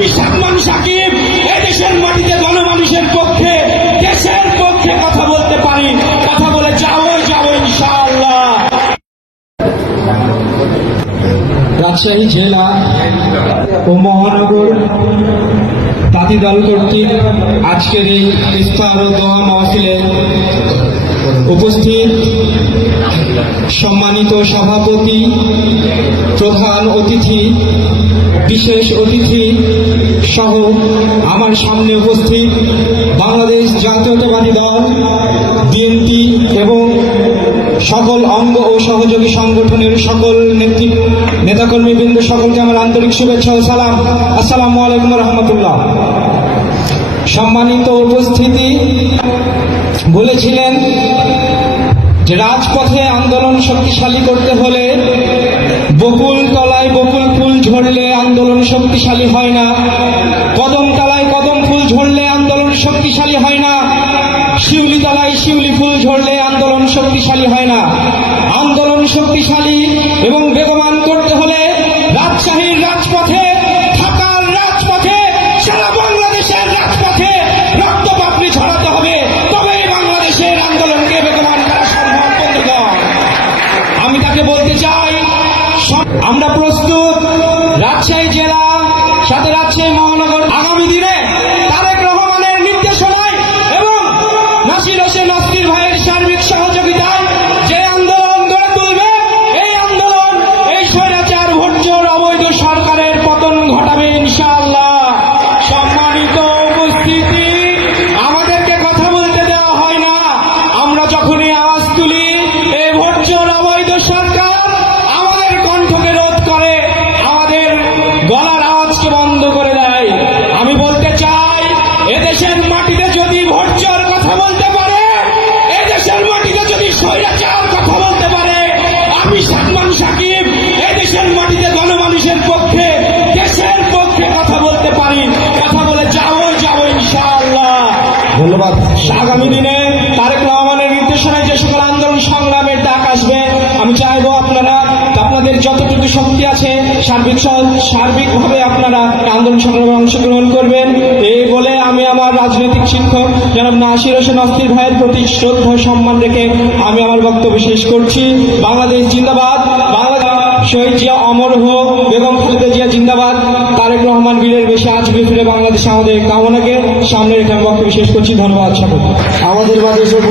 আমি সালমান সাকিব এদেশের মাটিতে গণমানুষের পক্ষে, দেশের পক্ষে কথা বলতে পারি, কথা বলে যাবো ইনশাআল্লাহ। রাজশাহী জেলা ও মহানগর তাঁতি দল কর্তৃক আজকের এই ইফতার ও দোয়া মাহফিলে উপস্থিত সম্মানিত সভাপতি, প্রধান অতিথি, বিশেষ অতিথি সহ আমার সামনে উপস্থিত বাংলাদেশ জাতীয়তাবাদী দল বিএনপি এবং সকল অঙ্গ ও সহযোগী সংগঠনের সকল নেতাকর্মীবৃন্দ, সকলকে আমার আন্তরিক শুভেচ্ছা ও সালাম। আসসালামু আলাইকুম রহমতুল্লাহ। সম্মানিত উপস্থিতি, বলেছিলেন যে রাজপথে আন্দোলন শক্তিশালী করতে হলে বকুল তলায় বকুল ফুল ঝরলে আন্দোলন শক্তিশালী হয় না, কদম তলায় কদম ফুল ঝরলে আন্দোলন শক্তিশালী হয় না, শিউলি তলায় শিউলি ফুল ঝরলে আন্দোলন শক্তিশালী হয় না। আন্দোলন শক্তিশালী এবং বেগবান করতে হলে রাজশাহীর রাজপথে, ঢাকার রাজপথে, সারা বাংলাদেশের রাজপথে রক্তপাপড়ি ছড়াতে হবে, তবেই বাংলাদেশের আন্দোলনকে বেগবান করা সম্ভব। বন্ধুগণ, আমি তাকে বলতে চাই, আমরা প্রস্তুত। রাজশাহী জেলা সাথে রাজশাহী মহানগর আগামী দিনে তারেক রহমানের নির্দেশনায় এবং নাসির হোসেন নাসির ভাইয়ের সার্বিক সহযোগিতায় যে আন্দোলন গড়ে তুলবে, এই আন্দোলন এই স্বৈরাচার ভোটচোর অবৈধ সরকারের পতন ঘটাবে ইনশাআল্লাহ। সম্মানিত উপস্থিতি, আমাদেরকে কথা বলতে দেওয়া হয় না। আমরা যখনই আওয়াজ তুলি, এই ভোটচোর অবৈধ সরকার আমাদের কণ্ঠকে রোধ করে, আমাদের গলার আওয়াজকে বন্ধ করে দেয়। আমি বলতে চাই, এদেশের মাটিতে যদি ভোটচোর কথা বলতে পারে, এদেশের মাটিতে যদি স্বৈরাচার কথা বলতে পারে, আমি সালমান সাকিব এদেশের মাটিতে গণমানুষের পক্ষে, দেশের পক্ষে কথা বলতে পারি, কথা বলে যাবো ইনশাআল্লাহ। ধন্যবাদ। আগামী দিনে তারেক রহমানের নির্দেশনায় যে সকল আন্দোলন সংগ্রামের ডাক আসবে, আমি চাইবো আপনাদের যতটুকু শক্তি আছে সার্বিকভাবে আপনারা আন্দোলন সংগ্রামে অংশগ্রহণ করবেন। এই বলে আমি আমার রাজনৈতিক শিক্ষক জনাব নাসির হোসেন নাসির ভাইয়ের প্রতি শ্রদ্ধা সম্মান রেখে আমি আমার বক্তব্য শেষ করছি। বাংলাদেশ জিন্দাবাদ, বাংলাদেশ শহীদ জিয়া অমর হোক, বেগম খালেদা জিয়া জিন্দাবাদ, তারেক রহমান বীরের বেশি আসবে ফিরে বাংলাদেশ আমাদের কামনাকে সামনে রেখে আমি বক্তব্য শেষ করছি। ধন্যবাদ সকলকে। আমাদের বাংলাদেশের